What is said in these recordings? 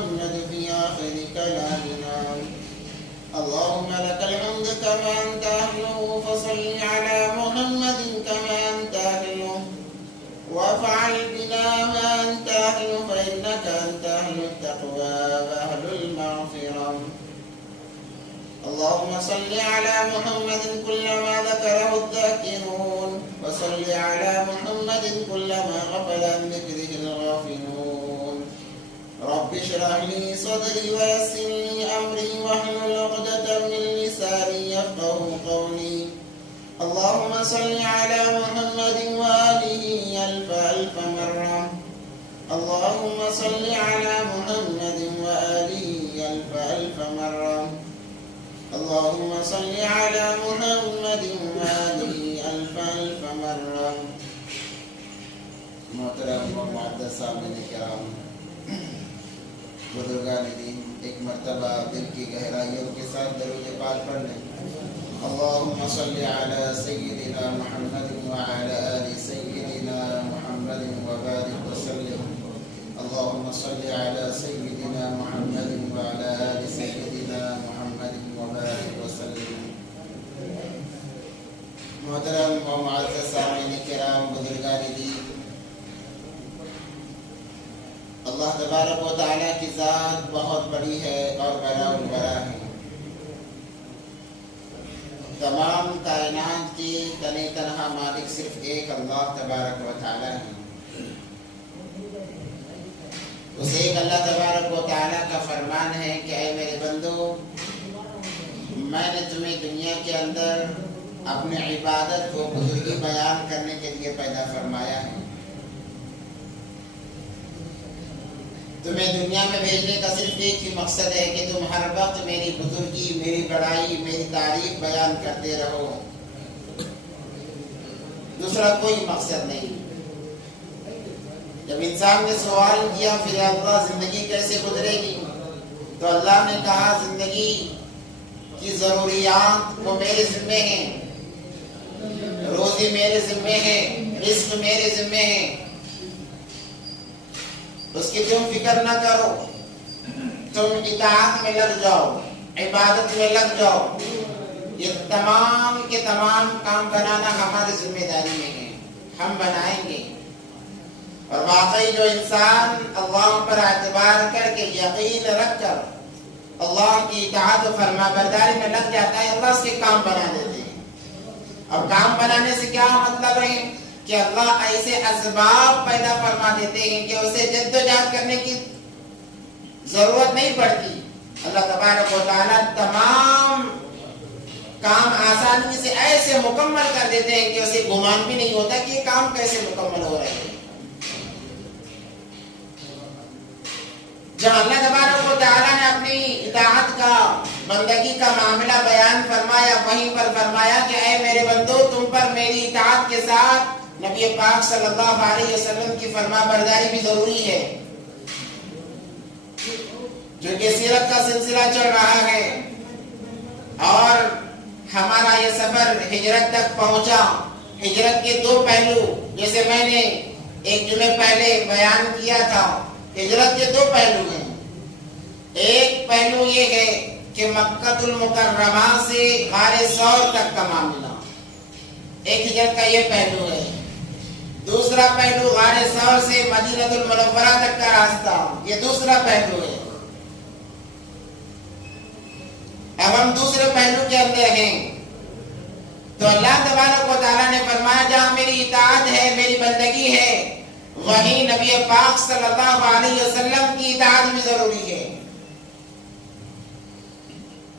محمد في آخر كلامنا. اللهم لك الحمد كما أنت أهله، فصل على محمد كما أنت أهله، وافعل بنا ما أنت أهله، فإنك أنت أهل التقوى وأهل المغفرة. اللهم صل على محمد كلما ذكره الذاكرون، وصل على محمد كلما غفل عن ذكره الغافلون. رب اشرح لي صدري ويسر لي أمري واحلل عقدة من لساني يفقهوا قولي. اللهم صل على محمد وآله ألف ألف مرة. اللهم صل على محمد وآله ألف ألف مرة. اللهم صل على محمد وآله ألف ألف مرة. محترم و معزز سامعین کرام، بزرگان دین، ایک مرتبہ دل کی گہرائیوں کے ساتھ درود پاک پڑھ لیں. اللهم صل على سيدنا محمد وعلى آل سيدنا محمد وبارك وسلم. اللهم صل على سيدنا محمد وعلى آل سيدنا محمد وبارك وسلم. محترم و معزز سامعین کرام، بزرگان دین، اللہ تبارک و تعالیٰ کی ذات بہت بڑی ہے اور بڑا البرا ہے. تمام کائنات کی تنی تنہا مالک صرف ایک اللہ تبارک و تعالیٰ ہے. اس ایک اللہ تبارک و تعالیٰ کا فرمان ہے کہ اے میرے بندو، میں نے تمہیں دنیا کے اندر اپنے عبادت کو بزرگی بیان کرنے کے لیے پیدا فرمایا ہے. تمہیں دنیا میں بھیجنے کا صرف ایک ہی مقصد ہے کہ تم ہر وقت میری بزرگی، میری بڑائی، میری تعریف بیان کرتے رہو. دوسرا کوئی مقصد نہیں. جب انسان نے سوال کیا پھر اللہ زندگی کیسے گزرے گی، تو اللہ نے کہا زندگی کی ضروریات وہ میرے ذمے ہیں، روزی میرے ذمے ہے، رزق میرے ذمے ہے. اس کی تم فکر نہ کرو، تم اطاعت میں لگ جاؤ، عبادت میں لگ جاؤ. یہ تمام کے تمام کام بنانا ہماری ذمہ داری میں ہے، ہم بنائیں گے. اور واقعی جو انسان اللہ پر اعتبار کر کے یقین رکھ کر اللہ کی اطاعت و فرما برداری میں لگ جاتا ہے، اللہ اس کے کام بنا دیتے ہیں. اور کام بنانے سے کیا مطلب ہے کہ اللہ ایسے اسباب پیدا فرما دیتے ہیں کہ اسے جدوجہد کرنے کی ضرورت نہیں پڑتی. اللہ تبارک و تعالیٰ تمام کام آسانی سے ایسے مکمل کر دیتے ہیں کہ اسے گمان بھی نہیں ہوتا کہ یہ کام کیسے مکمل ہو رہے ہیں. جب اللہ تبارک و تعالیٰ نے اپنی اطاعت کا، بندگی کا معاملہ بیان فرمایا، وہیں پر فرمایا کہ اے میرے بندو، تم پر میری اطاعت کے ساتھ نبی پاک صلی اللہ علیہ وسلم کی فرما برداری بھی ضروری ہے. چونکہ سیرت کا سلسلہ چل رہا ہے اور ہمارا یہ سفر ہجرت تک پہنچا. ہجرت کے دو پہلو، جیسے میں نے ایک جمعے پہلے بیان کیا تھا، ہجرت کے دو پہلو ہیں. ایک پہلو یہ ہے کہ مکہ المکرمہ سے غار ثور تک کا معاملہ، ایک ہجرت کا یہ پہلو ہے. دوسرا پہلو غار ثور سے مدینہ المنورہ تک کا راستہ، یہ دوسرا پہلو ہے. اب ہم دوسرے پہلو کے اندر ہیں. تو اللہ تبارک و تعالیٰ نے فرمایا جہاں میری اطاعت ہے، میری بندگی ہے، وہیں نبی پاک صلی اللہ علیہ وسلم کی اطاعت بھی ضروری ہے.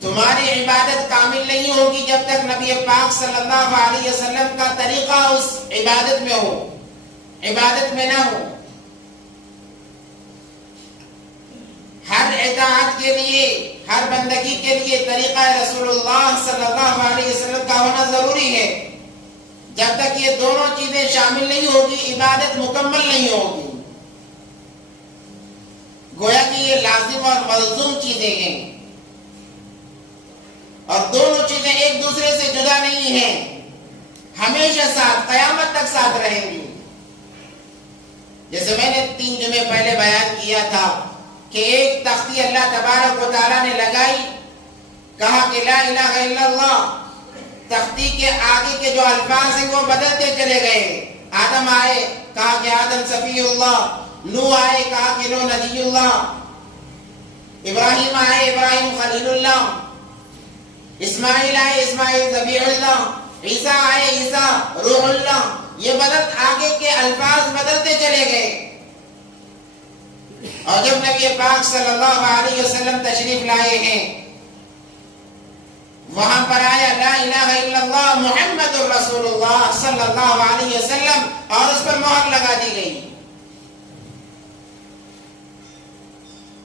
تمہاری عبادت کامل نہیں ہوگی جب تک نبی پاک صلی اللہ علیہ وسلم کا طریقہ اس عبادت میں ہو، عبادت میں نہ ہو. ہر اطاعت کے لیے، ہر بندگی کے لیے طریقہ رسول اللہ صلی اللہ علیہ وسلم کا ہونا ضروری ہے. جب تک یہ دونوں چیزیں شامل نہیں ہوگی، عبادت مکمل نہیں ہوگی. گویا کہ یہ لازم اور ملزوم چیزیں ہیں، اور دونوں چیزیں ایک دوسرے سے جدا نہیں ہیں، ہمیشہ ساتھ، قیامت تک ساتھ رہیں گی. جیسے میں نے 3 جمعے پہلے بیان کیا تھا کہ ایک تختی اللہ تبارک و تعالیٰ نے لگائی، کہا کہ لا الہ الا اللہ، تختی کے آگے کے جو الفاظ ہیں وہ بدلتے چلے گئے۔ آدم آئے، کہا کہ آدم صفی اللہ، نوح آئے، کہا کہ نوح نبی اللہ، ابراہیم آئے، ابراہیم خلیل اللہ، اسماعیل آئے، اسماعیل ذبیح اللہ، عیسیٰ آئے، عیسیٰ روح اللہ۔ یہ آگے کے الفاظ بدلتے چلے گئے، اور جب نبی پاک صلی اللہ علیہ وسلم تشریف لائے ہیں، وہاں پر آیا لا الہ الا اللہ محمد الرسول اللہ صلی اللہ علیہ وسلم، اور اس پر مہر لگا دی گئی۔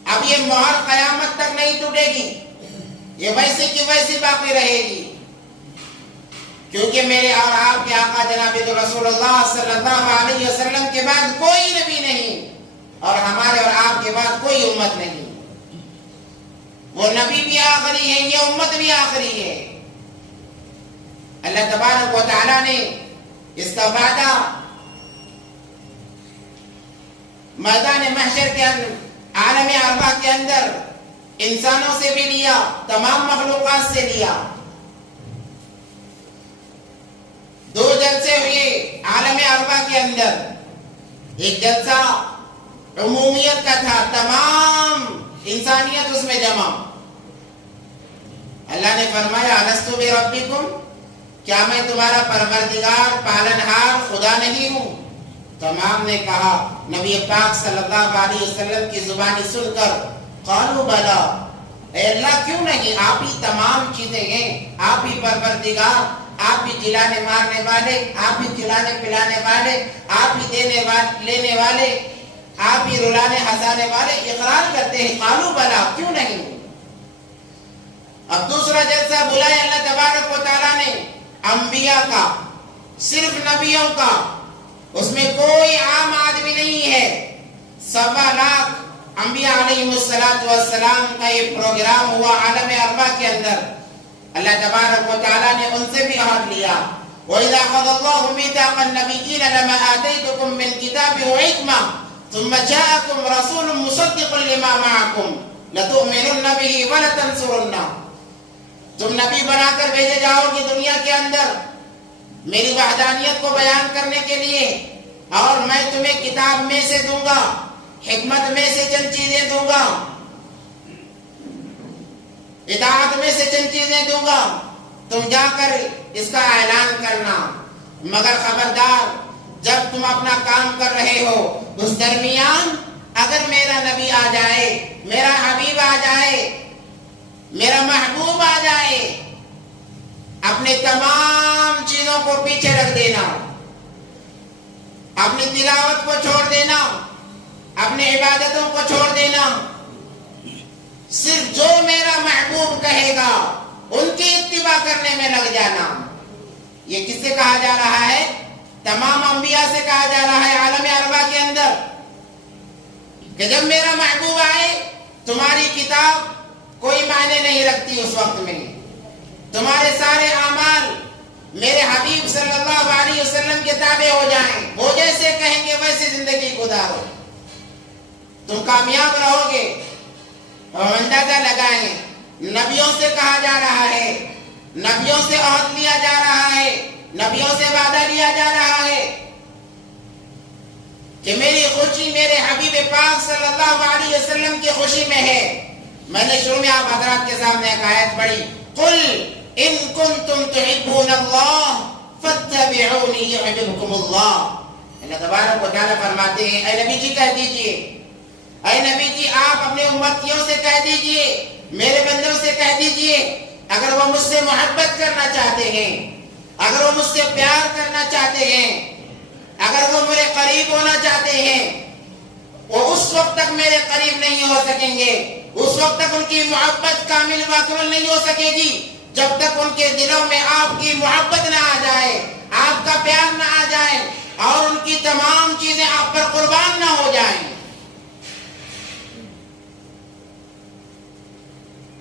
اب یہ مہر قیامت تک نہیں ٹوٹے گی، یہ ویسے کی ویسی باقی رہے گی، کیونکہ میرے اور آپ کے آقا جناب رسول اللہ صلی اللہ علیہ وسلم کے بعد کوئی نبی نہیں، اور ہمارے اور آپ کے بعد کوئی امت نہیں۔ وہ نبی بھی آخری ہے، یہ امت بھی آخری ہے۔ اللہ تبارک و تعالیٰ نے اس کا وعدہ میدان محشر کے اندر، عالم ارواح کے اندر انسانوں سے بھی لیا، تمام مخلوقات سے لیا۔ دو جلسے ہوئے عالم ارواح کے اندر، ایک جلسہ عمومیت کا تھا، تمام انسانیت اس میں جمع۔ اللہ نے فرمایا الستو بربکم، کیا میں تمہارا پروردگار پالنہار خدا نہیں ہوں؟ تمام نے کہا، نبی پاک صلی اللہ علیہ وسلم کی زبانی سن کر قالوا بلا، اے اللہ کیوں نہیں، آپ ہی تمام چیزیں ہیں، آپ ہی پروردگار، آپ ہی جلانے مارنے والے، آپ ہی کھلانے پلانے والے، آپ ہی دینے لینے والے، آپ ہی رلانے ہنسانے والے، اقرار کرتے ہیں قالوا بلا، کیوں نہیں۔ اب دوسرا جلسہ بلایا اللہ تبارک و تعالیٰ نے انبیاء کا، صرف نبیوں کا، اس میں کوئی عام آدمی نہیں ہے۔ 1.25 لاکھ انبیاء علیہ السلام کا یہ پروگرام ہوا عالم ارواح کے اندر۔ اللہ تبارک و تعالیٰ نے ان سے بھی عہد لیا، وَإِذَا أَخَذَ اللَّهُ مِيثَاقَ النَّبِيِّينَ لَمَا آتَيْتُكُم مِّن كِتَابٍ وَحِكْمَةٍ ثُمَّ جَاءَكُمْ رَسُولٌ مُصَدِّقٌ لِّمَا مَعَكُمْ لَتُؤْمِنُنَّ بِهِ وَلَتَنصُرُنَّهُ، تم نبی بنا کر بھیجے جاؤ گے دنیا کے اندر میری وحدانیت کو بیان کرنے کے لیے، اور میں تمہیں کتاب میں سے دوں گا، حکمت میں سے چند چیزیں دوں گا، اطاعت میں سے چند چیزیں دوں گا، تم جا کر اس کا اعلان کرنا۔ مگر خبردار، جب تم اپنا کام کر رہے ہو اس درمیان اگر میرا نبی آ جائے، میرا حبیب آ جائے، میرا محبوب آ جائے، اپنے تمام چیزوں کو پیچھے رکھ دینا، اپنی تلاوت کو چھوڑ دینا، اپنی عبادتوں کو چھوڑ دینا، صرف جو میرا محبوب کہے گا ان کی اتباع کرنے میں لگ جانا۔ یہ کس سے کہا جا رہا ہے؟ تمام انبیاء سے کہا جا رہا ہے عالم ارواح کے اندر، کہ جب میرا محبوب آئے تمہاری کتاب کوئی معنی نہیں رکھتی، اس وقت میں تمہارے سارے اعمال میرے حبیب صلی اللہ علیہ وسلم کے تابع ہو جائیں، وہ جیسے کہیں گے ویسے زندگی گزارو، تم کامیاب رہو گے۔ اور اندازہ لگائیں، نبیوں سے کہا جا رہا ہے، نبیوں سے عہد لیا جا رہا ہے، نبیوں سے وعدہ لیا جا رہا ہے کہ میری خوشی میرے حبیب پاک صلی اللہ علیہ وسلم کی خوشی میں ہے۔ میں نے شروع میں آپ حضرات کے سامنے ایک آیت پڑھی، قل ان کنتم تحبون اللہ فاتبعونی یحببکم اللہ۔ اللہ تبارک و تعالیٰ فرماتے ہیں، اے نبی جی کہہ دیجئے، اے نبی جی آپ اپنے امتیوں سے کہہ دیجئے، میرے بندوں سے کہہ دیجئے، اگر وہ مجھ سے محبت کرنا چاہتے ہیں، اگر وہ مجھ سے پیار کرنا چاہتے ہیں، اگر وہ میرے قریب ہونا چاہتے ہیں، وہ اس وقت تک میرے قریب نہیں ہو سکیں گے، اس وقت تک ان کی محبت کامل واکمل نہیں ہو سکے گی جب تک ان کے دلوں میں آپ کی محبت نہ آ جائے، آپ کا پیار نہ آ جائے، اور ان کی تمام چیزیں آپ پر قربان نہ ہو جائیں۔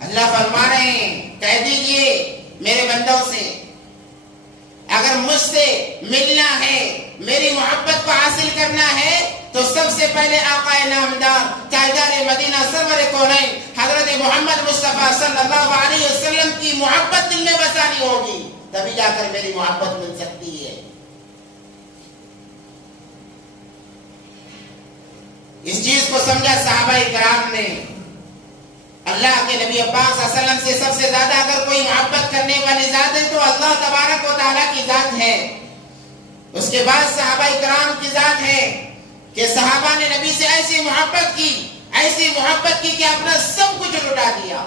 اللہ فرما رہے ہیں، کہہ دیجئے میرے بندوں سے، اگر مجھ سے ملنا ہے، میری محبت کو حاصل کرنا ہے، تو سب سے پہلے آقا نامدار تاجدار مدینہ سرور کونین حضرت محمد مصطفیٰ صلی اللہ علیہ وسلم کی محبت دل میں بسانی ہوگی، تبھی جا کر میری محبت مل سکتی ہے۔ اس چیز کو سمجھا صحابہ کرام نے۔ اللہ کے نبی پاک صلی اللہ علیہ وسلم سے سب سے زیادہ اگر کوئی محبت کرنے والی ذات ہے تو اللہ تبارک و تعالیٰ کی ذات ہے۔ اس کے بعد صحابہ کرام کی ذات ہے کہ صحابہ نے نبی سے ایسی محبت کی کہ اپنا سب کچھ لٹا دیا،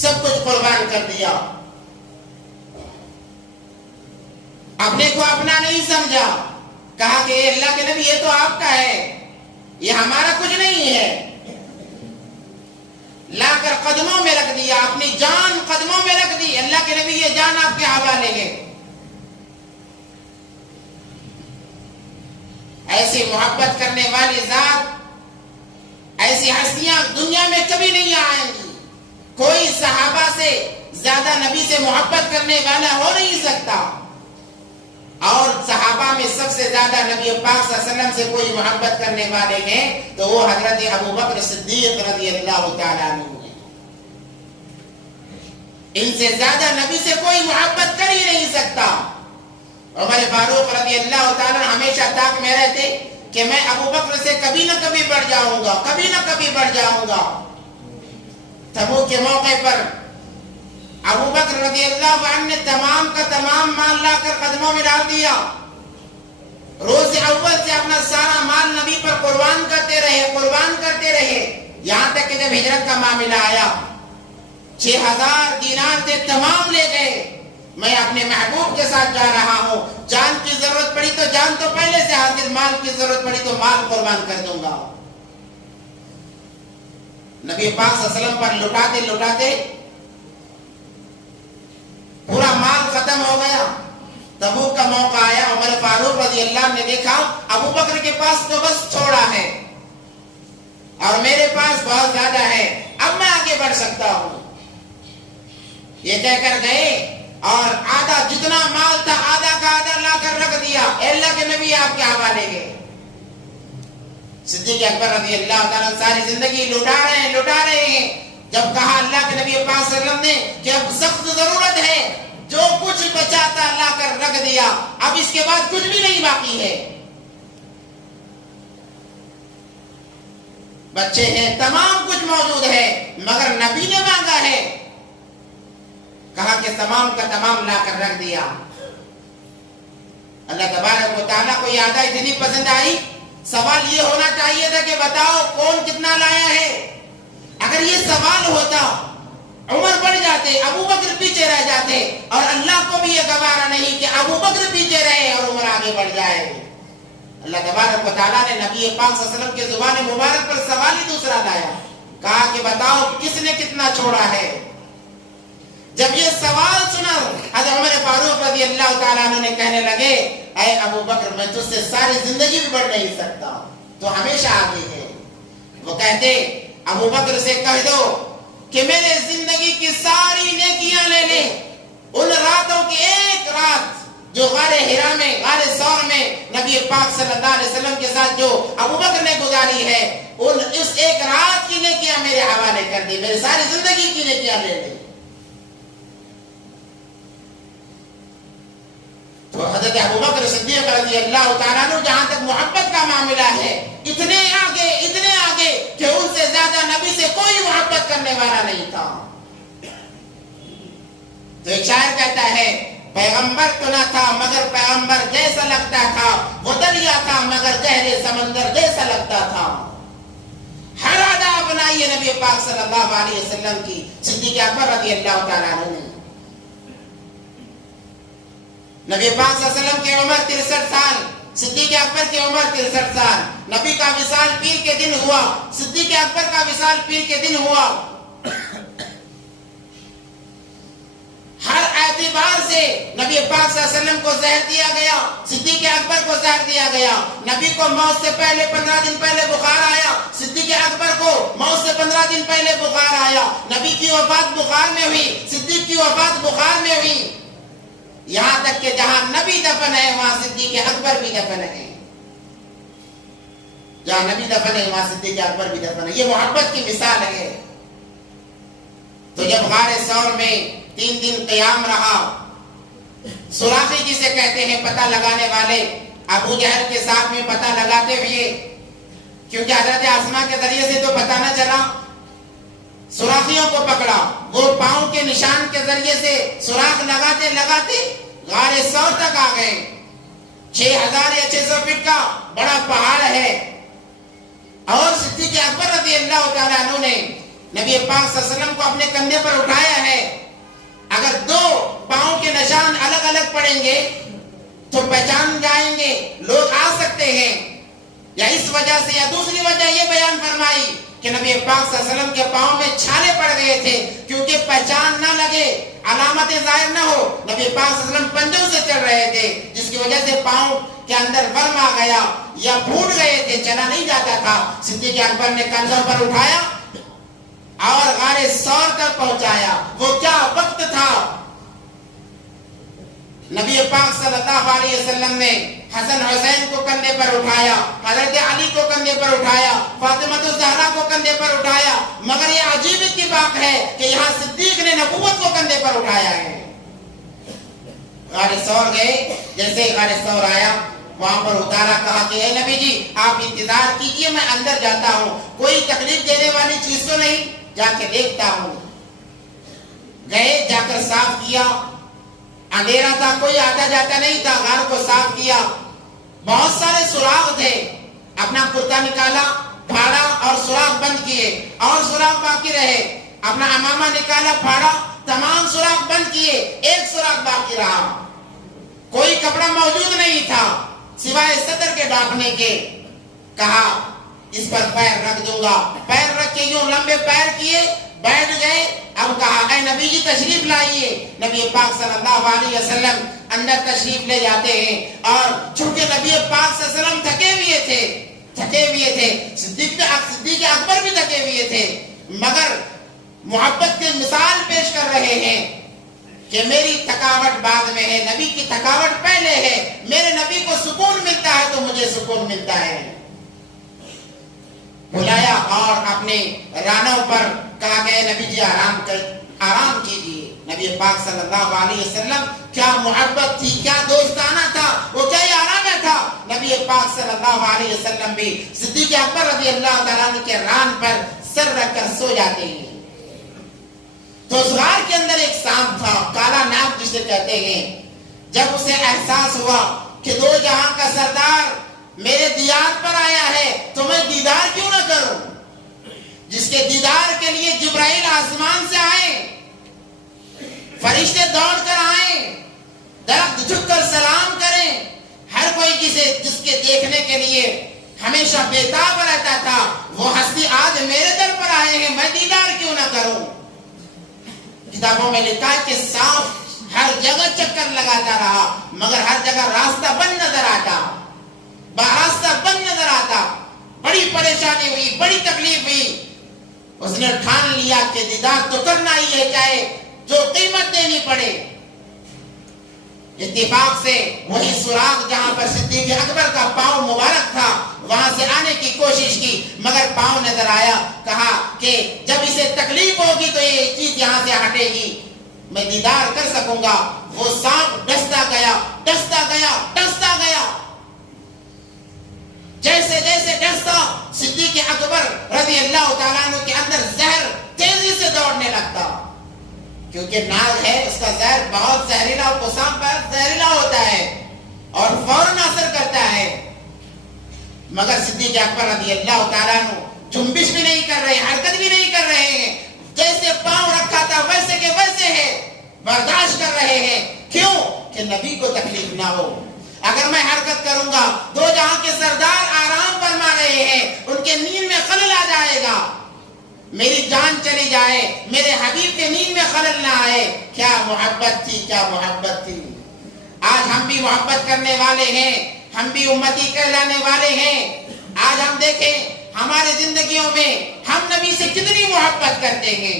سب کچھ قربان کر دیا، اپنے کو اپنا نہیں سمجھا، کہا کہ اے اللہ کے نبی یہ تو آپ کا ہے، یہ ہمارا کچھ نہیں ہے۔ لا کر قدموں میں رکھ دیا، اپنی جان قدموں میں رکھ دی، اللہ کے نبی یہ جان آپ کے حوالے ہے۔ ایسی محبت کرنے والی ذات، ایسی ہستیاں دنیا میں کبھی نہیں آئیں گی۔ کوئی صحابہ سے زیادہ نبی سے محبت کرنے والا ہو نہیں سکتا، اور صحابہ میں سب سے زیادہ نبی پاک صلی اللہ علیہ وسلم سے کوئی محبت کرنے والے ہیں تو وہ حضرت ابو بکر صدیق رضی اللہ تعالیٰ عنہ ہیں۔ ان سے زیادہ نبی سے کوئی محبت کر ہی نہیں سکتا۔ عمر فاروق رضی اللہ تعالیٰ ہمیشہ تاک میں رہتے کہ میں ابو بکر سے کبھی نہ کبھی بڑھ جاؤں گا، کبھی نہ کبھی بڑھ جاؤں گا۔ تبوک کے موقع پر ابو بکر رضی اللہ عنہ نے تمام کا تمام مال لا کر قدموں میں ڈال دیا۔ روز اول سے اپنا سارا مال نبی پر قربان کرتے رہے، یہاں تک کہ جب ہجرت کا معاملہ آیا 6000 دینار تھے، تمام لے گئے۔ میں اپنے محبوب کے ساتھ جا رہا ہوں، جان کی ضرورت پڑی تو جان تو پہلے سے حاضر، مال کی ضرورت پڑی تو مال قربان کر دوں گا۔ نبی پاک صلی اللہ علیہ وسلم پر لٹاتے پورا مال ختم ہو گیا۔ تبوک کا موقع آیا، عمر فاروق رضی اللہ عنہ نے دیکھا ابو بکر کے پاس تو بس تھوڑا ہے اور میرے پاس بہت زیادہ ہے، اب میں آگے بڑھ سکتا ہوں۔ یہ کہہ کر گئے اور آدھا جتنا مال تھا آدھا کا آدھا لا کر رکھ دیا، اے اللہ کے نبی آپ کے حوالے ہے۔ صدیق اکبر رضی اللہ تعالیٰ ساری زندگی لٹا رہے ہیں۔ جب کہا اللہ کے نبی پاک صلی اللہ علیہ وسلم نے کہ اب سخت ضرورت ہے، جو کچھ بچا تھا لا کر رکھ دیا، اب اس کے بعد کچھ بھی نہیں باقی ہے۔ بچے ہیں، تمام کچھ موجود ہے، مگر نبی نے مانگا ہے، کہا کہ تمام کا تمام لا کر رکھ دیا۔ اللہ تبارک و تعالیٰ کو یہ عطا اتنی پسند آئی، سوال یہ ہونا چاہیے تھا کہ بتاؤ کون کتنا لایا ہے۔ اگر یہ سوال ہوتا عمر بڑھ جاتے، ابو بکر پیچھے رہ جاتے، اور اللہ کو بھی یہ گوارا نہیں کہ ابو بکر پیچھے رہے اور عمر آگے بڑھ جائے۔ اللہ تبارک و تعالیٰ نے نبی پاک صلی اللہ علیہ وسلم کے زبان مبارک پر سوال ہی دوسرا لایا، کہا کہ بتاؤ کس نے کتنا چھوڑا ہے۔ جب یہ سوال سنا حضرت عمر فاروق رضی اللہ تعالیٰ عنہ نے کہنے لگے اے ابو بکر میں تجھ سے ساری زندگی بھی بڑھ نہیں سکتا، تو ہمیشہ آگے ہے۔ وہ کہتے ابو بکر سے کہہ دو کہ میرے زندگی کی ساری نیکیاں لے لیں، ان راتوں کی ایک رات جو غار حرا میں، غار ثور میں نبی پاک صلی اللہ علیہ وسلم کے ساتھ جو ابو بکر نے گزاری ہے، اس ایک رات کی نیکیاں میرے حوالے کر دی، میری ساری زندگی کی نیکیاں لے لیں۔ تو حضرت ابو بکر صدیق رضی اللہ تعالیٰ عنہ جہاں تک محبت کا معاملہ ہے اتنے آگے کہ ان سے زیادہ نبی سے کوئی محبت کرنے والا نہیں تھا۔ تو ایک شاعر کہتا ہے پیغمبر تو نہ تھا مگر پیغمبر جیسا لگتا تھا، وہ دریا تھا مگر گہرے سمندر جیسا لگتا تھا۔ ہر ادا بنائی نبی پاک صلی اللہ علیہ وسلم کی صدیق اکبر رضی اللہ تعالیٰ عنہ نے۔ نبی پاک صلی اللہ علیہ وسلم کی عمر 63 سال، صدیق اکبر کی عمر 63 سال۔ نبی کا وصال پیر کے دن ہوا، صدیق اکبر کا وصال پیر کے دن ہوا۔ ہر اعتبار سے نبی پاک صلی اللہ علیہ وسلم کو زہر دیا گیا، صدیق اکبر کو زہر دیا گیا۔ نبی کو موت سے پہلے 15 دن پہلے بخار آیا، صدیق اکبر کو موت سے 15 دن پہلے بخار آیا۔ نبی کی وفات بخار میں ہوئی، صدیق کی وفات بخار میں ہوئی۔ یہاں تک کہ جہاں نبی دفن ہے وہاں صدیق اکبر بھی دفن ہے۔ جہاں نبی دفن ہے وہاں صدیق اکبر بھی دفن ہے. یہ محبت کی مثال ہے. تو جب غار ثور میں 3 دن قیام رہا, سوراخی جسے کہتے ہیں پتہ لگانے والے, ابو جہل کے ساتھ میں پتہ لگاتے ہوئے, کیونکہ حضرت آسما کے ذریعے سے تو پتہ نہ چلا, سوراخیوں کو پکڑا, وہ پاؤں کے نشان کے ذریعے سے سوراخ لگاتے لگاتے غار ثور تک آ گئے. 6000 یا 600 فٹ کا بڑا پہاڑ ہے, اور صدیق اکبر رضی اللہ تعالیٰ عنہ نے نبی پاک صلی اللہ علیہ وسلم کو اپنے کندھے پر اٹھایا ہے. اگر 2 پاؤں کے نشان الگ الگ پڑیں گے تو پہچان جائیں گے, لوگ آ سکتے ہیں. یا اس وجہ سے, یا دوسری وجہ یہ بیان فرمائی کہ نبی پاک صلی اللہ علیہ وسلم کے پاؤں میں چھالے پڑ گئے تھے, کیونکہ پہچان نہ لگے, علامتیں ظاہر نہ ہو. نبی پاک صلی اللہ علیہ وسلم پنجوں سے چل رہے تھے, جس کی وجہ سے پاؤں کے اندر ورم آ گیا یا پھوٹ گئے تھے, چلا نہیں جاتا تھا. صدیق اکبر نے کندھوں پر اٹھایا اور غار ثور تک پہنچایا. وہ کیا وقت تھا. نبی پاک صلی اللہ علیہ وسلم نے حسن حسین کو کندھے پر اٹھایا, حضرت علی کو کندھے پر اٹھایا, فاطمہ الزہرا کو کندھے پر اٹھایا. مگر یہ عجیب اتفاق ہے کہ یہاں صدیق نے نبوت کو کندھے پر اٹھایا ہے. غار ثور گئے, جیسے غار ثور آیا وہاں پر اتارا, کہا کہ اے نبی جی آپ انتظار کیجئے, میں اندر جاتا ہوں, کوئی تکلیف دینے والی چیز تو نہیں, جا کے دیکھتا ہوں. گئے, جا کر صاف کیا, اندھیرا تھا, کوئی آتا جاتا نہیں تھا. غار کو صاف کیا, بہت سارے سوراخ تھے. اپنا کرتا نکالا, پھاڑا اور سوراخ بند کیے, اور سوراخ باقی رہے. اپنا امامہ نکالا, پھاڑا, تمام سوراخ بند کیے, ایک سوراخ باقی رہا. کوئی کپڑا موجود نہیں تھا سوائے صدر کے ڈھانپنے کے. کہا اس پر پیر رکھ دوں گا. پیر رکھ کے یوں لمبے پیر کیے, بیٹھ گئے. اب کہا اے نبی جی تشریف لائیے. نبی پاک صلی اللہ علیہ وسلم اندر تشریف لے جاتے ہیں, اور چونکہ نبی پاک صلی اللہ علیہ وسلم تھکے ہوئے تھے, صدیق اکبر بھی تھکے ہوئے تھے, مگر محبت کی مثال پیش کر رہے ہیں کہ میری تھکاوٹ بعد میں ہے, نبی کی تھکاوٹ پہلے ہے. میرے نبی کو سکون ملتا ہے تو مجھے سکون ملتا ہے. بلایا اور اپنے رانوں پر کہا کہ نبی جی آرام کیجیے. نبی پاک صلی اللہ علیہ وسلم, کیا محبت تھی, کیا دوستانہ تھا, وہ کیا آرام تھا. نبی پاک صلی اللہ علیہ وسلم بھی صدیق اکبر رضی اللہ تعالیٰ عنہ کے ران پر سر رکھ کر سو جاتے ہیں. تو اس غار کے اندر ایک سانپ تھا, کالا ناگ جسے کہتے ہیں. جب اسے احساس ہوا کہ 2 جہاں کا سردار میرے دیدار پر آیا ہے تو میں دیدار کیوں نہ کروں, جس کے دیدار کے لیے جبرائیل آسمان سے آئے, فرشتے دوڑ کر آئیں, درخت جھک کر سلام کریں. ہر کوئی جس کے دیکھنے کے لیے ہمیشہ بےتاب رہتا تھا, وہ ہستی آج میرے در پر آئے ہیں, میں دیدار کیوں نہ کروں. کتابوں میں لکھا ہے کہ سانپ ہر جگہ چکر لگاتا رہا, مگر ہر جگہ راستہ بند نظر آتا, راستہ بند نظر آتا. بڑی پریشانی ہوئی, بڑی تکلیف ہوئی. اس نے ٹھان لیا کہ دیدار تو کرنا ہی ہے, چاہے جو قیمت دینی پڑے. اتفاق سے وہی سوراخ جہاں پر صدیق اکبر کا پاؤں مبارک تھا, وہاں سے آنے کی کوشش کی, مگر پاؤں نظر آیا. کہا کہ جب اسے تکلیف ہوگی تو یہ چیز یہاں سے ہٹے گی, میں دیدار کر سکوں گا. وہ سانپ ڈستا گیا, ڈستا گیا, ڈستا گیا. جیسے جیسے ڈستا, صدیق اکبر رضی اللہ تعالیٰ عنہ کے اندر زہر تیزی سے دوڑنے لگتا, کیونکہ ناگ ہے, اس کا زہر بہت زہریلا, وہ سانپ بہت زہریلا ہوتا ہے اور فوراً اثر کرتا ہے. مگر صدیق اکبر رضی اللہ تعالیٰ عنہ جنبش بھی نہیں کر رہے, حرکت بھی نہیں کر رہے ہیں, جیسے پاؤں رکھا تھا ویسے کے ویسے ہے, برداشت کر رہے ہیں. کیوں کہ نبی کو تکلیف نہ ہو. اگر میں حرکت کروں گا, 2 جہاں کے سردار آرام فرما رہے ہیں, ان کے نیند میں خلل آ جائے گا, میری جان چلی جائے, میرے حبیب کے نیند میں خلل نہ آئے. کیا محبت تھی, کیا محبت تھی. آج ہم بھی محبت کرنے والے ہیں, ہم بھی امتی کہلانے والے ہیں. آج ہم دیکھیں ہمارے زندگیوں میں ہم نبی سے کتنی محبت کرتے ہیں.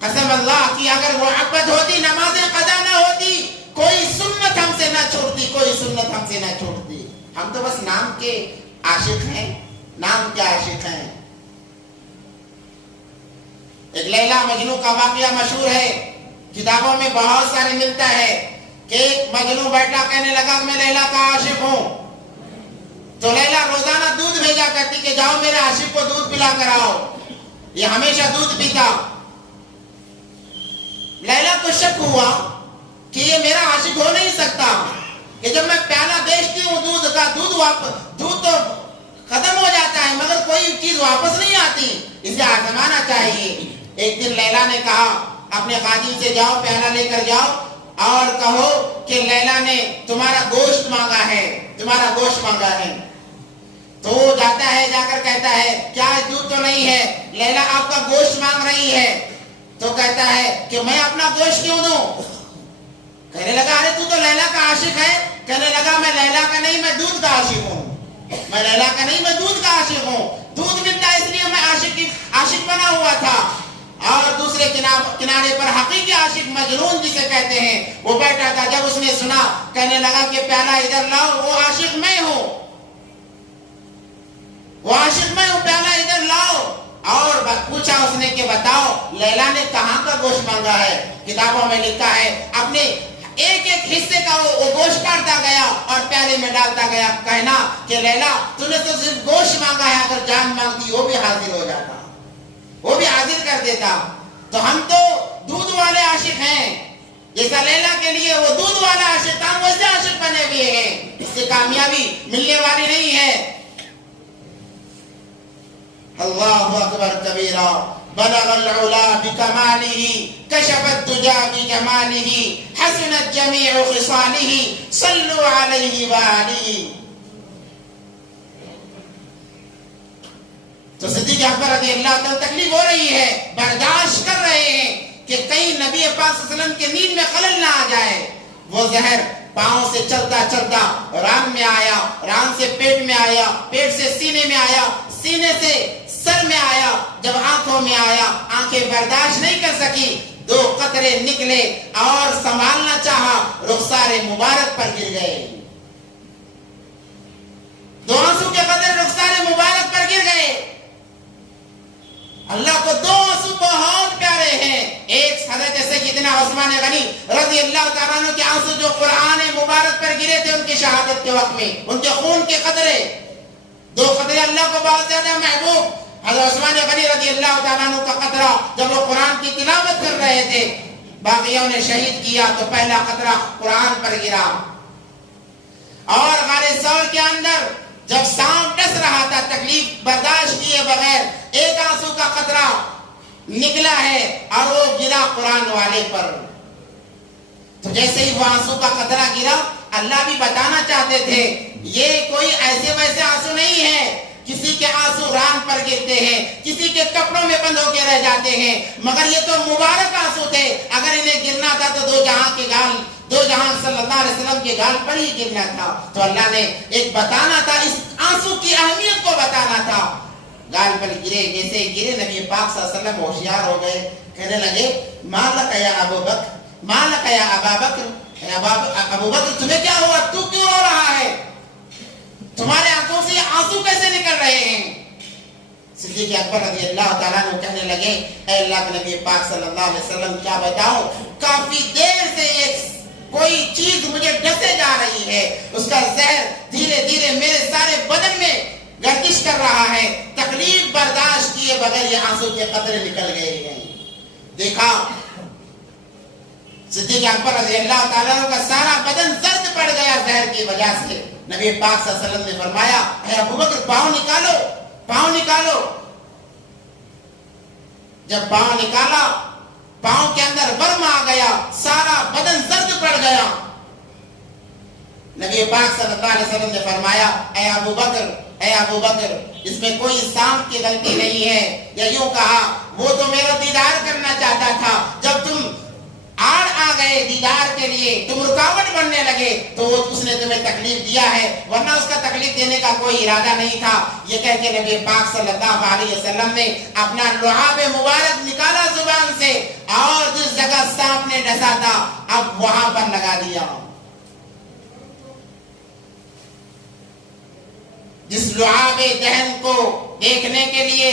قسم اللہ کی اگر محبت ہوتی نمازیں قضا نہ ہوتی, کوئی سنت ہم سے نہ چھوڑتی, کوئی سنت ہم سے نہ چھوڑتی. ہم تو بس نام کے عاشق ہیں, نام کے عاشق ہیں. ایک لیلا مجنو کا واقعہ مشہور ہے, کتابوں میں بہت سارے ملتا ہے کہ ایک مجنو بیٹھا کہنے لگا میں لیلا کا عاشق ہوں. تو لیلا روزانہ دودھ بھیجا کرتی کہ جاؤ میرے عاشق کو دودھ پلا کر آؤ. یہ ہمیشہ دودھ پیتا. لیلا کو شک ہوا کہ یہ میرا عاشق ہو نہیں سکتا کہ جب میں پیالہ بیچتی ہوں دودھ کا, دودھ تو ختم ہو جاتا ہے مگر کوئی چیز واپس نہیں آتی, اسے آزمانا چاہیے. ایک دن لیلا نے کہا اپنے خادم سے جاؤ پیالہ لے کر جاؤ اور کہو کہ لیلا نے تمہارا گوشت مانگا ہے, تمہارا گوشت مانگا ہے. تو وہ جاتا ہے, جا کر کہتا ہے کیا دودھ تو نہیں ہے, لیلا آپ کا گوشت مانگ رہی ہے. تو کہتا ہے کہ میں اپنا گوشت کیوں دوں. کہنے لگا ارے تو لیلا کا عاشق ہے. کہنے لگا میں لیلا کا نہیں, میں دودھ کا عاشق ہوں. میں لیلا کا نہیں, میں دودھ کا عاشق ہوں. دودھ ملتا ہے اس لیے میں عاشق بنا ہوا تھا. اور دوسرے کنارے پر حقیقی عاشق مجنون جسے کہتے ہیں وہ بیٹھا تھا. جب اس نے سنا کہنے لگا کہ پیالہ ادھر لاؤ, وہ عاشق میں ہوں, وہ عاشق میں ہوں, پیالہ ادھر لاؤ. اور پوچھا اس نے کہ بتاؤ لیلا نے کہاں کا گوشت مانگا ہے. کتابوں میں لکھا ہے اپنے ایک ایک حصے کا وہ گوشت کاٹتا گیا اور پیالے میں ڈالتا گیا. کہنا کہ لیلا تو نے تو صرف گوشت مانگا ہے, اگر جان مانگتی وہ بھی حاضر ہو جاتا, وہ بھی حاضر کر دیتا. تو ہم تو دودھ والے عاشق ہیں. جیسا لیلا کے لیے وہ دودھ والا عاشق تھا, ویسے عاشق بنے ہوئے ہیں. اس سے کامیابی ملنے والی نہیں ہے. اللہ اکبر کبیرہ. بلغ العلا بکمالہ کشف الدجا بجمالہ حسنت جمیع خصالہ صلوا علیہ وآلہ. تو صدیق اکبر رضی اللہ تعالیٰ تکلیف ہو رہی ہے, برداشت کر رہے ہیں کہ کہیں نبی پاک صلی اللہ علیہ وسلم کے نیند میں خلل نہ آ جائے. وہ زہر پاؤں سے چلتا چلتا ران میں آیا, ران سے پیٹ میں آیا, پیٹ سے سینے میں آیا, سینے سے سر میں آیا, جب آنکھوں میں آیا آنکھیں برداشت نہیں کر سکی, 2 قطرے نکلے اور سنبھالنا چاہا, رخسار مبارک پر گر گئے. 2 آنسو کے قطرے رخسار مبارک پر گر گئے. اللہ کو 2 آنسو بہت پیارے ہیں. ایک حضرت سیدنا عثمان غنی رضی اللہ تعالیٰ عنہ کے آنسو جو قرآن مبارک پر گرے تھے ان کی شہادت کے وقت میں, ان کے خون کے قطرے, 2 قطرے اللہ کو بہت زیادہ محبوب. حضرت عثمان غنی رضی اللہ تعالیٰ عنہ کا قطرہ جب وہ قرآن کی تلاوت کر رہے تھے, باقیوں نے شہید کیا تو پہلا قطرہ قرآن پر گرا. اور غار ثور کے اندر جب سانپ ڈس رہا تھا, تکلیف برداشت کیے بغیر ایک آنسو کا قطرہ نکلا ہے اور وہ گرا قرآن والے پر. تو جیسے ہی وہ آنسو کا قطرہ گرا, اللہ بھی بتانا چاہتے تھے یہ کوئی ایسے ویسے آنسو نہیں ہے. کسی کے آنسو ران پر گرتے ہیں, کسی کے کپڑوں میں بند ہو کے رہ جاتے ہیں, مگر یہ تو مبارک آنسو تھے. اگر انہیں گرنا تھا تو 2 جہاں کے گال, 2 جہاں صلی اللہ علیہ وسلم کے گال پر ہی گرنا تھا. تو اللہ نے ایک بتانا تھا, اس آنسو کی اہمیت کو بتانا تھا. گال پر گرے, جیسے گرے نبی پاک صلی اللہ علیہ وسلم ہوشیار ہو گئے, کہنے لگے مالک یا ابو بکر, مالک یا ابا بکر, ابو بکر تمہیں کیا ہوا, تو کیوں رو رہا ہے, تمہارے آنکھوں سے آنسو کیسے نکل رہے ہیں. صدیق اکبر رضی اللہ تعالیٰ عنہ کہنے لگے اے اللہ کے نبی پاک صلی اللہ علیہ وسلم کیا بتاؤں, کافی دیر سے ایک کوئی چیز مجھے ڈسے جا رہی ہے, اس کا زہر دھیرے دھیرے میرے سارے بدن میں گردش کر رہا ہے. تکلیف برداشت کیے بغیر یہ آنسو کے قطرے نکل گئے ہیں. دیکھا صدیق اکبر رضی اللہ تعالیٰ عنہ کا سارا بدن زرد پڑ گیا زہر کی وجہ سے. نبی پاک صلی اللہ علیہ وسلم نے فرمایا اے ابو بکر پاؤں نکالو, پاؤں نکالو. جب پاؤں نکالا, پاؤں کے اندر ورم آ گیا, سارا بدن زرد پڑ گیا. نبی پاک صلی اللہ علیہ وسلم نے فرمایا اے ابو بکر, اے ابو بکر, اس میں کوئی سانپ کی غلطی نہیں ہے. یا یوں کہا وہ تو میرا دیدار کرنا چاہتا تھا, جب تم آڑ آ گئے دیدار کے لیے, تم رکاوٹ بننے لگے تو اس نے تمہیں تکلیف دیا ہے, ورنہ اس کا تکلیف دینے کا کوئی ارادہ نہیں تھا. یہ کہہ کے نبی پاک صلی اللہ علیہ وسلم نے اپنا لعاب مبارک نکالا زبان سے, اور جس جگہ سانپ نے ڈسا تھا اب وہاں پر لگا دیا. جس لعاب دہن کو دیکھنے کے لیے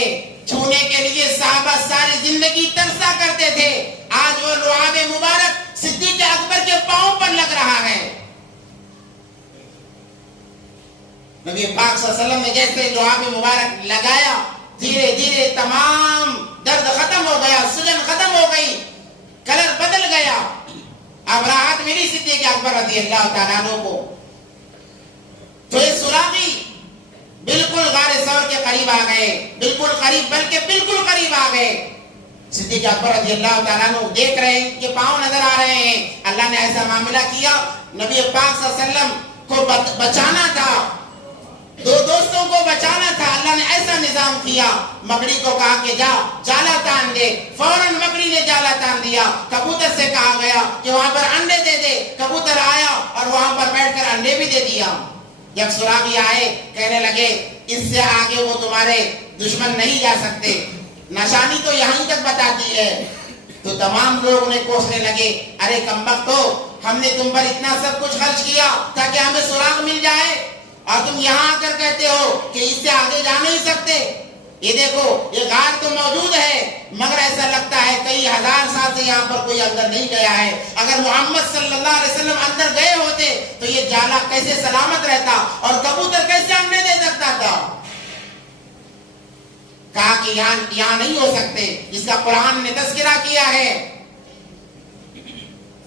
چھونے کے لیے صحابہ ساری زندگی ترسا کرتے تھے، آج وہ لعاب مبارک صدیق اکبر کے پاؤں پر لگ رہا ہے۔ نبی پاک صلی اللہ علیہ وسلم نے جیسے لعاب مبارک لگایا، دھیرے دھیرے تمام درد ختم ہو گیا، سجن ختم ہو گئی، کلر بدل گیا۔ اب راحت ملی صدیق اکبر رضی اللہ تعالیٰ عنہ کو۔ تو یہ سراغی بالکل غار ثور کے قریب آ گئے، بالکل قریب بلکہ بالکل قریب آ گئے۔ صدیق اکبر رضی اللہ تعالیٰ عنہ دیکھ رہے ہیں کہ پاؤں نظر آ رہے ہیں۔ اللہ نے ایسا معاملہ کیا، نبی پاک صلی اللہ علیہ وسلم کو بچانا تھا، دو دوستوں کو بچانا تھا، اللہ نے ایسا نظام کیا۔ مکڑی کو کہا کہ جا جالا تان دے، فوراً مکڑی نے جالا تان دیا۔ کبوتر سے کہا گیا کہ وہاں پر انڈے دے دے، کبوتر آیا اور وہاں پر بیٹھ کر انڈے بھی دے دیا۔ جب سراغی آئے کہنے لگے اس سے آگے وہ تمہارے دشمن نہیں جا سکتے، نشانی تو یہیں تک بتاتی ہے۔ تو تمام لوگ انہیں کوسنے لگے، ارے کمبختو، ہم نے تم پر اتنا سب کچھ خرچ کیا تاکہ ہمیں سراغ مل جائے، اور تم یہاں آ کر کہتے ہو کہ اس سے آگے جا نہیں سکتے۔ یہ دیکھو یہ غار تو موجود ہے، مگر ایسا لگتا ہے کئی ہزار سال سے یہاں پر کوئی اندر نہیں گیا ہے۔ اگر محمد صلی اللہ علیہ وسلم اندر گئے ہوتے تو یہ جالا کیسے سلامت رہتا اور کبوتر کیسے انڈے دے سکتا تھا؟ کہا کہ یہاں نہیں ہو سکتے، جس کا قرآن نے تذکرہ کیا ہے،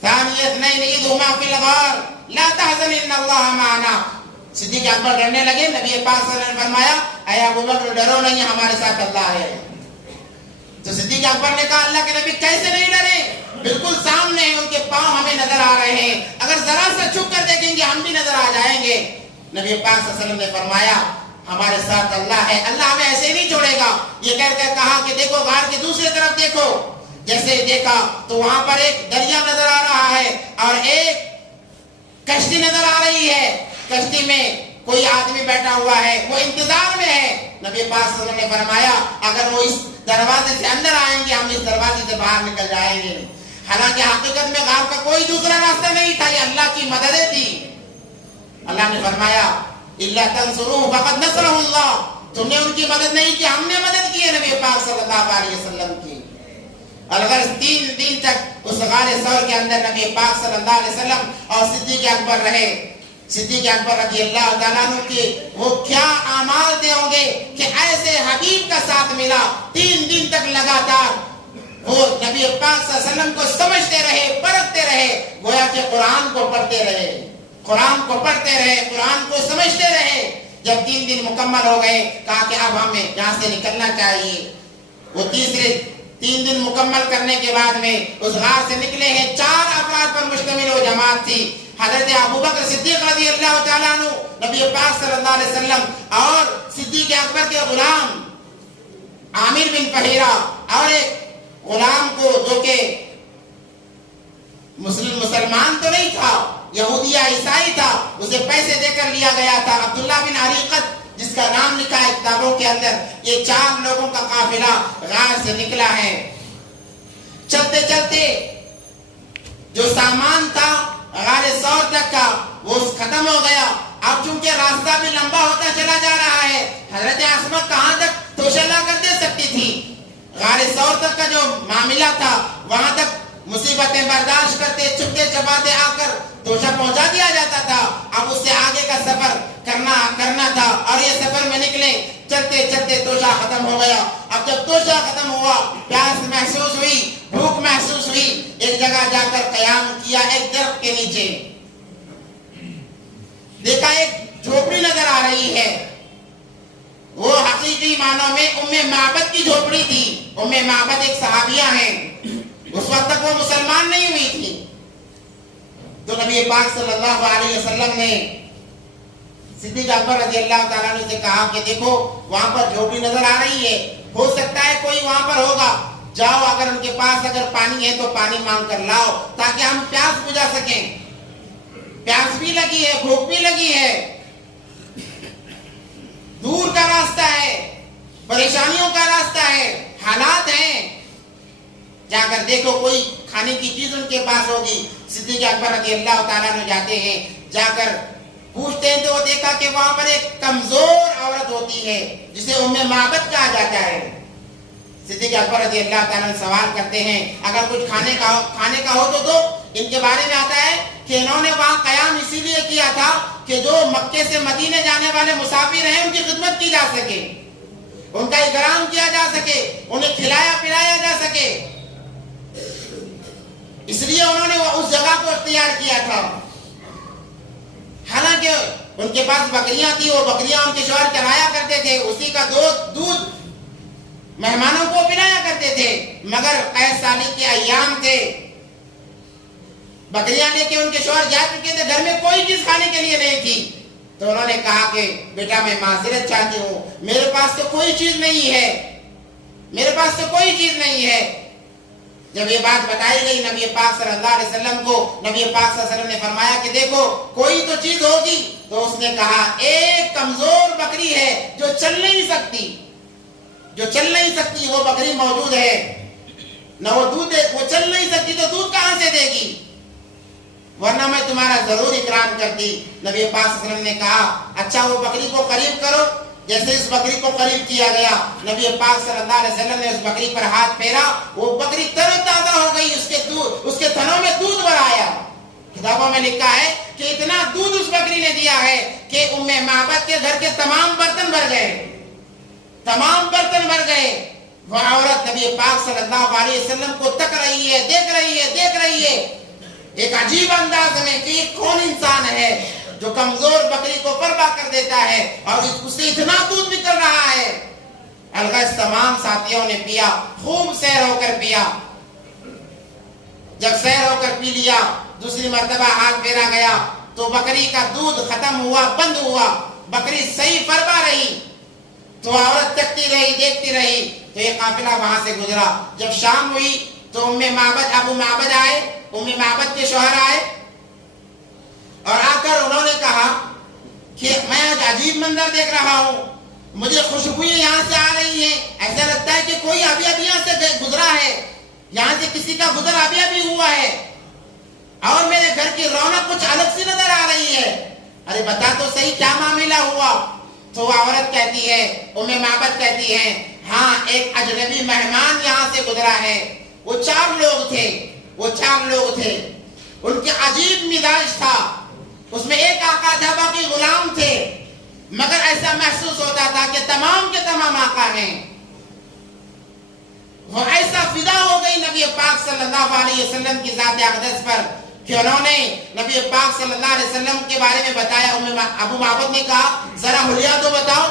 ثانی اثنین اذ ہما فی الغار لا تحزن ان اللہ معنا۔ صدیق اکبر ڈرنے لگے، نبی پاک صلی اللہ علیہ وسلم نے فرمایا اے ابو بکر ڈرو نہیں، ہمارے ساتھ اللہ ہے۔ تو صدیق اکبر نے کہا اللہ کے نبی کیسے نہیں ڈرے، بالکل سامنے ہیں، ان کے پاؤں ہمیں نظر آ رہے ہیں، اگر ذرا سا چھپ کر دیکھیں گے ہم بھی نظر آ جائیں گے۔ نبی پاک صلی اللہ علیہ وسلم نے فرمایا ہمارے ساتھ اللہ ہے، اللہ ہمیں ایسے نہیں چھوڑے گا۔ یہ کہہ کر کہا کہ دیکھو غار کی دوسری طرف دیکھو۔ جیسے دیکھا تو وہاں پر ایک دریا نظر آ رہا ہے اور ایک کشتی نظر آ رہی ہے، کشتی میں کوئی آدمی بیٹھا ہوا ہے، وہ انتظار میں ہے۔ نبی پاک صلی اللہ علیہ وسلم نے فرمایا اگر وہ اس دروازے سے اندر آئیں گے ہم اس دروازے سے باہر نکل جائیں گے۔ حالانکہ حقیقت میں غار کا کوئی دوسرا راستہ نہیں تھا، یہ اللہ کی مدد تھی۔ اللہ نے فرمایا الا تنصروه فقد نصره اللہ، تم نے ان کی مدد نہیں کی، ہم نے مدد کی ہے نبی پاک صلی اللہ علیہ وسلم کی۔ اور اگر 3 دن تک اس غار ثور کے اندر نبی پاک صلی اللہ علیہ وسلم اور صدیق اکبر رہے، صدیق اکبر رضی اللہ تعالیٰ عنہ کے وہ کیا اعمال دے ہوں گے کہ ایسے حبیب کا ساتھ ملا 3 دن تک لگاتار۔ وہ نبی پاک صلی اللہ علیہ وسلم کو سمجھتے رہے، پرکھتے رہے، گویا کہ قرآن کو پڑھتے رہے، قرآن کو پڑھتے رہے، قرآن کو سمجھتے رہے۔ جب 3 دن مکمل ہو گئے کہا کہ اب ہمیں یہاں سے نکلنا چاہیے۔ وہ تیسرے 3 دن مکمل کرنے کے بعد میں اس غار سے نکلے ہیں، 4 افراد پر مشتمل وہ جماعت تھی، حضرت ابو بکر صدیق رضی اللہ تعالیٰ عنہ، نبی پاک صلی اللہ علیہ وسلم اور صدیق اکبر کے غلام عامر بن فہیرہ، اور ایک غلام کو جو کہ مسلمان تو نہیں تھا، یہودی عیسائی تھا، اسے پیسے دے کر لیا گیا تھا، عبداللہ بن عریقت جس کا نام لکھا ہے کتابوں کے اندر۔ یہ 4 لوگوں کا قافلہ غار سے نکلا ہے۔ چلتے چلتے جو سامان تھا غار ثور تک کا وہ ختم ہو گیا۔ اب چونکہ راستہ بھی لمبا ہوتا چلا جا رہا ہے، حضرت اسماء کہاں تک توشہ لا کر دے سکتی تھی؟ غار ثور تک کا جو معاملہ تھا وہاں تک مصیبتیں برداشت کرتے چھپتے چھپاتے آ کر توشہ پہنچا دیا جاتا تھا۔ اب اس سے آگے کا سفر کرنا تھا، اور یہ سفر میں نکلے، چلتے چلتے توشہ ختم ہو گیا۔ اب جب توشہ ختم ہوا، پیاس محسوس ہوئی، بھوک محسوس ہوئی، ایک جگہ جا کر قیام کیا ایک درخت کے نیچے۔ دیکھا ایک جھوپڑی نظر آ رہی ہے، وہ حقیقی معنوں میں ام معبد کی جھوپڑی تھی۔ ام معبد ایک صحابیہ ہیں، اس وقت تک وہ مسلمان نہیں ہوئی تھی۔ تو نبی پاک صلی اللہ علیہ وسلم نے صدیق اکبر رضی اللہ تعالیٰ عنہ سے کہا کہ دیکھو وہاں پر جھوپڑی نظر آ رہی ہے، ہو سکتا ہے کوئی وہاں پر ہوگا، جاؤ اگر ان کے پاس اگر پانی ہے تو پانی مانگ کر لاؤ تاکہ ہم پیاس بجھا سکیں۔ پیاس بھی لگی ہے، بھوک بھی لگی ہے، دور کا راستہ ہے، پریشانیوں کا راستہ ہے، حالات ہیں، جا کر دیکھو کوئی کھانے کی چیز ان کے پاس ہوگی۔ صدیق اکبر رضی اللہ تعالیٰ عنہ جاتے ہیں، جا کر پوچھتے ہیں تو وہ دیکھا کہ وہاں پر ایک کمزور عورت ہوتی ہے جسے ام معبد کہا جاتا ہے. صدیق اکبر رضی اللہ تعالیٰ عنہ سوال کرتے ہیں اگر کچھ کھانے کا ہو تو دو. ان کے بارے میں آتا ہے کہ انہوں نے وہاں قیام اسی لیے کیا تھا کہ جو مکے سے مدینے جانے والے مسافر ہیں ان کی خدمت کی جا سکے, ان کا اکرام کیا جا سکے, انہیں کھلایا پلایا جا سکے. اس لیے انہوں نے اس جگہ کو اختیار کیا تھا. حالانکہ ان کے پاس بکریاں تھی, وہ بکریاں ان کے شوہر چرایا کرتے تھے, اسی کا دودھ مہمانوں کو پلایا کرتے تھے. مگر قید سالی کے ایام تھے, بکریاں لے کے ان کے شوہر جا چکے تھے, گھر میں کوئی چیز کھانے کے لیے نہیں تھی. تو انہوں نے کہا کہ بیٹا میں معذرت چاہتی ہوں, میرے پاس تو کوئی چیز نہیں ہے, میرے پاس تو کوئی چیز نہیں ہے. جب یہ بات بتائی گئی نبی پاک صلی اللہ علیہ وسلم کو, نبی پاک صلی اللہ علیہ وسلم نے فرمایا کہ دیکھو کوئی تو چیز ہوگی. تو اس نے کہا ایک کمزور بکری ہے جو چل نہیں سکتی, جو چل نہیں سکتی وہ بکری موجود ہے. نہ وہ چل نہیں سکتی تو دودھ کہاں سے دے گی, ورنہ میں تمہارا ضرور اکرام کرتی. نبی پاک صلی اللہ علیہ وسلم نے کہا اچھا وہ بکری کو قریب کرو. جیسے اس بکری کو قریب کیا گیا, نبی پاک صلی اللہ علیہ وسلم نے اس بکری پر ہاتھ پھیرا, وہ بکری تر و تازہ ہو گئی, اس کے تھنوں میں دودھ بھر آیا. کتابوں میں لکھا ہے کہ اتنا دودھ اس بکری نے دیا ہے کہ ام معبد کے گھر کے تمام برتن بھر گئے, تمام برتن بھر گئے. وہ عورت نبی پاک صلی اللہ علیہ وسلم کو تک رہی ہے, دیکھ رہی ہے ایک عجیب انداز میں کہ یہ کون انسان ہے جو کمزور بکری کو قربا کر دیتا ہے اور اس سے اتنا دودھ نکل رہا ہے. الغرض تمام ساتھیوں نے پیا, خوب سیر ہو کر پیا. جب سیر ہو کر پی لیا, دوسری مرتبہ ہاتھ پھیرا گیا تو بکری کا دودھ ختم ہوا, بند ہوا, بکری صحیح فرما رہی. تو عورت دیکھتی رہی تو یہ قافلہ وہاں سے گزرا. جب شام ہوئی تو ابو معبد آئے, ام معبد کے شوہر آئے اور آ کر انہوں نے کہا کہ میں آج عجیب منظر دیکھ رہا ہوں, مجھے خوشبوئیں یہاں سے آ رہی ہیں, ایسا لگتا ہے کہ کوئی ابھی یہاں سے گزرا ہے, یہاں سے کسی کا گزر ابھی ہوا ہے, اور میرے گھر کی رونق کچھ الگ سی نظر آ رہی ہے. ارے بتا تو صحیح کیا معاملہ ہوا. تو وہ عورت کہتی ہے, ام معبد کہتی ہے, ہاں ایک اجنبی مہمان یہاں سے گزرا ہے. وہ چار لوگ تھے, ان کے عجیب مزاج تھا, اس میں ایک آقا تھا باقی غلام تھے, مگر ایسا محسوس ہوتا تھا کہ تمام کے تمام آقا ہیں. وہ ایسا فدا ہو گئی نبی پاک صلی اللہ علیہ وسلم کی ذات اقدس پر کہ انہوں نے نبی پاک صلی اللہ علیہ وسلم کے بارے میں بتایا. ابو معبد نے کہا ذرا حلیہ تو بتاؤ.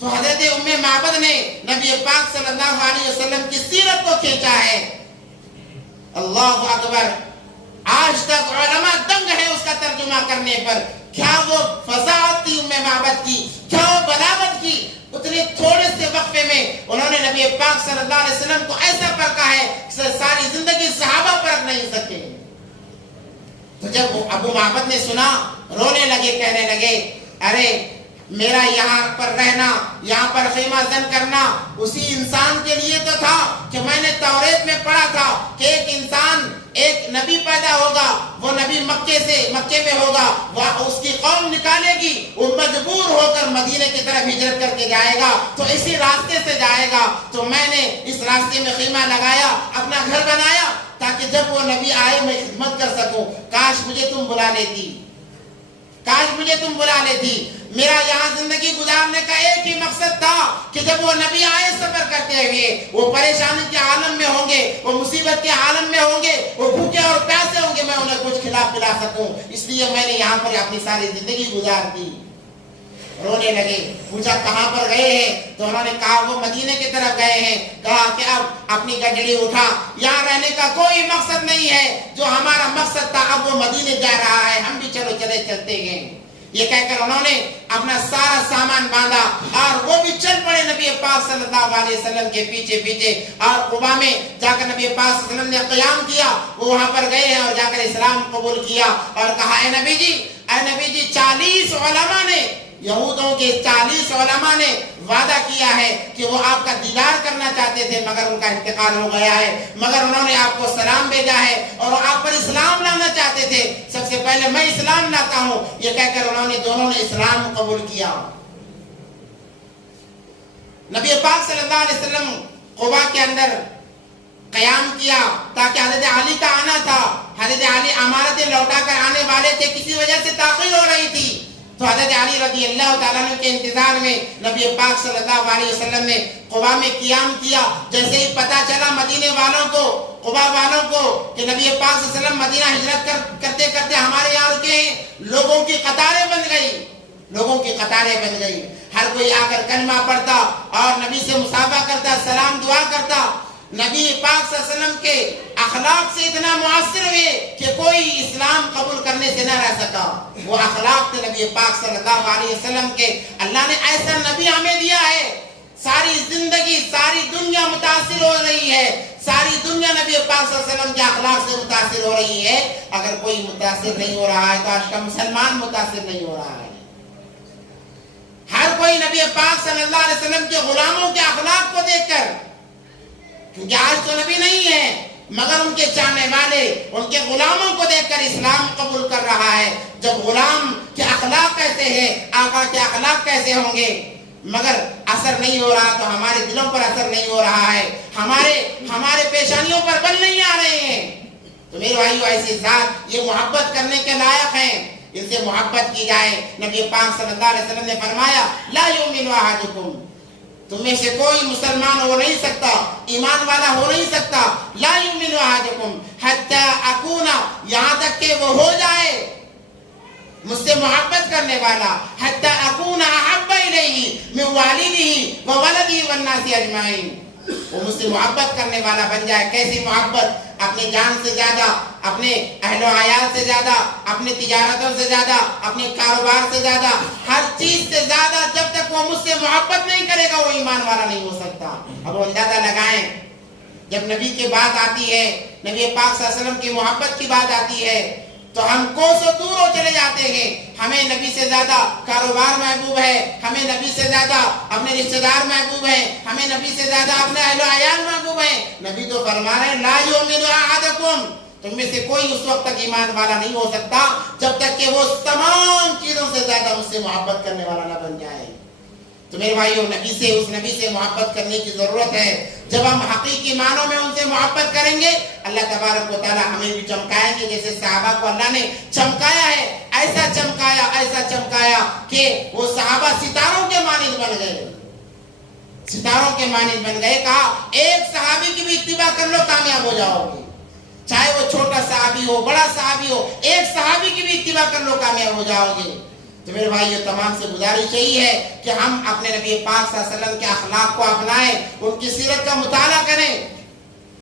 تو حضرت ام معبد نے نبی پاک صلی اللہ علیہ وسلم کی سیرت کو کھینچا ہے. اللہ اکبر, آج تک علماء دنگ ہے اس کا ترجمہ کرنے پر. کیا وہ فضاحت تھی ام معبد کی, کیا وہ بلاغت کی. اتنے تھوڑے سے وقفے میں انہوں نے نبی پاک صلی اللہ علیہ وسلم کو ایسا پرکھا ہے کہ ساری زندگی صحابہ پرکھ نہیں سکے. تو جب ابو معبد نے سنا, رونے لگے, کہنے لگے ارے میرا یہاں پر رہنا, یہاں پر خیمہ زن کرنا اسی انسان کے لیے تو تھا کہ میں نے توریت میں پڑھا تھا کہ ایک انسان, ایک نبی پیدا ہوگا, وہ نبی مکے میں ہوگا, وہ اس کی قوم نکالے گی, وہ مجبور ہو کر مدینے کی طرف ہجرت کر کے جائے گا, تو اسی راستے سے جائے گا. تو میں نے اس راستے میں خیمہ لگایا, اپنا گھر بنایا تاکہ جب وہ نبی آئے میں خدمت کر سکوں. کاش مجھے تم بلا لیتی. میرا یہاں زندگی گزارنے کا ایک ہی مقصد تھا کہ جب وہ نبی آئے سفر کرتے ہوئے, وہ پریشانی کے عالم میں ہوں گے, وہ مصیبت کے عالم میں ہوں گے, وہ بھوکے اور پیاسے ہوں گے, میں انہیں کچھ پلا سکوں. اس لیے میں نے یہاں پر اپنی ساری زندگی گزار دی. رونے لگے. پوچھا کہاں پر گئے ہیں؟ تو انہوں نے کہا وہ مدینے کی طرف گئے ہیں. کہا کہ اب اپنی گڈڑی اٹھا, یہاں رہنے کا کوئی مقصد نہیں ہے, جو ہمارا مقصد تھا اب وہ مدینے جا رہا ہے, ہم بھی چلتے گئے. یہ کہہ کر انہوں نے اپنا سارا سامان باندھا اور وہ بھی چل پڑے نبی پاک صلی اللہ علیہ وسلم کے پیچھے. اور قباء میں جا کر نبی پاک صلی اللہ علیہ وسلم نے قیام کیا. وہ وہاں پر گئے ہیں اور جا کر اسلام قبول کیا اور کہا اے نبی جی 40 علماء نے یہودوں کے 40 علماء نے وعدہ کیا ہے کہ وہ آپ کا دیدار کرنا چاہتے تھے، مگر ان کا انتقال ہو گیا ہے، مگر انہوں نے آپ کو سلام بھیجا ہے اور آپ پر اسلام لانا چاہتے تھے۔ سب سے پہلے میں اسلام لاتا ہوں، یہ کہہ کر دونوں نے اسلام قبول کیا۔ نبی پاک صلی اللہ علیہ وسلم قبا کے اندر قیام کیا تاکہ حضرت علی کا آنا تھا، حضرت علی امارتیں لوٹا کر آنے والے تھے، کسی وجہ سے تاخیر ہو رہی تھی، تو حضرت علی رضی اللہ تعالیٰ عنہ کے انتظار میں نبی پاک صلی اللہ علیہ وسلم نے قبا میں قیام کیا۔ جیسے ہی پتا چلا مدینے والوں کو، قبا والوں کو کہ نبی پاک صلی اللہ علیہ وسلم مدینہ ہجرت کرتے کرتے ہمارے یہاں کے لوگوں کی قطاریں بن گئی، لوگوں کی قطاریں بن گئی، ہر کوئی آ کر کلمہ پڑھتا اور نبی سے مصافحہ کرتا، سلام دعا کرتا۔ نبی پاک صلی اللہ علیہ وسلم کے اخلاق سے اتنا مؤثر ہوئے کہ کوئی اسلام قبول کرنے سے نہ رہ سکا۔ وہ اخلاق تھے نبی پاک صلی اللہ علیہ وسلم کے۔ اللہ نے ایسا نبی ہمیں دیا ہے، ساری زندگی ساری دنیا متاثر ہو رہی ہے، ساری دنیا نبی پاک صلی اللہ علیہ وسلم کے اخلاق سے متاثر ہو رہی ہے۔ اگر کوئی متاثر نہیں ہو رہا ہے تو آج کا مسلمان متاثر نہیں ہو رہا ہے۔ ہر کوئی نبی پاک صلی اللہ علیہ وسلم کے غلاموں کے اخلاق کو دیکھ کر، کیونکہ آج تو نبی نہیں ہے مگر ان کے چاہنے والے ان کے غلاموں کو دیکھ کر اسلام قبول کر رہا ہے۔ جب غلام کے اخلاق کیسے ہیں، آقا کے اخلاق کیسے ہوں گے، مگر اثر نہیں ہو رہا تو ہمارے دلوں پر اثر نہیں ہو رہا ہے، ہمارے پیشانیوں پر بل نہیں آ رہے ہیں۔ تو میرے بھائیو، ایسی ذات یہ محبت کرنے کے لائق ہیں، ان سے محبت کی جائے۔ نبی پاک صلی اللہ علیہ وسلم نے فرمایا لا یؤمن احدکم، تم میں سے کوئی مسلمان ہو نہیں سکتا، ایمان والا ہو نہیں سکتا، لا یؤمن احدکم حتی اکون، یہاں تک کہ وہ ہو جائے مجھ سے محبت کرنے والا، حتی اکون احب الیہ من والدہ وولدہ والناس اجمعین، وہ مجھ سے محبت کرنے والا بن جائے۔ کیسی محبت؟ اپنے جان سے زیادہ، اپنے اہل و عیال سے زیادہ، اپنے تجارتوں سے زیادہ، اپنے کاروبار سے زیادہ، ہر چیز سے زیادہ۔ جب تک وہ مجھ سے محبت نہیں کرے گا وہ ایمان والا نہیں ہو سکتا۔ اب وہ اندازہ لگائیں، جب نبی کی بات آتی ہے، نبی پاک صلی اللہ علیہ وسلم کی محبت کی بات آتی ہے تو ہم کوسوں دور ہو چلے جاتے ہیں۔ ہمیں نبی سے زیادہ کاروبار محبوب ہے، ہمیں نبی سے زیادہ اپنے رشتہ دار محبوب ہیں، ہمیں نبی سے زیادہ اپنے اہل و عیال محبوب ہیں۔ نبی تو فرما رہے ہیں لا یؤمن احدکم، تم میں سے کوئی اس وقت تک ایمان والا نہیں ہو سکتا جب تک کہ وہ تمام چیزوں سے زیادہ مجھ سے محبت کرنے والا نہ بن جائے۔ تو میرے بھائیو، اس نبی سے محبت کرنے کی ضرورت ہے۔ جب ہم حقیقی معنوں میں ان سے محبت کریں گے، اللہ تبارک و تعالی ہمیں بھی چمکائیں گے جیسے صحابہ کو اللہ نے چمکایا ہے۔ ایسا چمکایا کہ وہ صحابہ ستاروں کے مانند بن گئے، ستاروں کے مانند بن گئے۔ کہا ایک صحابی کی بھی اتباع کر لو کامیاب ہو جاؤ گے، چاہے وہ چھوٹا صحابی ہو بڑا صحابی ہو، ایک صحابی کی بھی اتباع کر لو کامیاب ہو جاؤ گے۔ تو میرے بھائیو، تمام سے گزارش یہی ہے کہ ہم اپنے نبی پاک صلی اللہ علیہ وسلم کے اخلاق کو اپنائیں، ان کی سیرت کا مطالعہ کریں،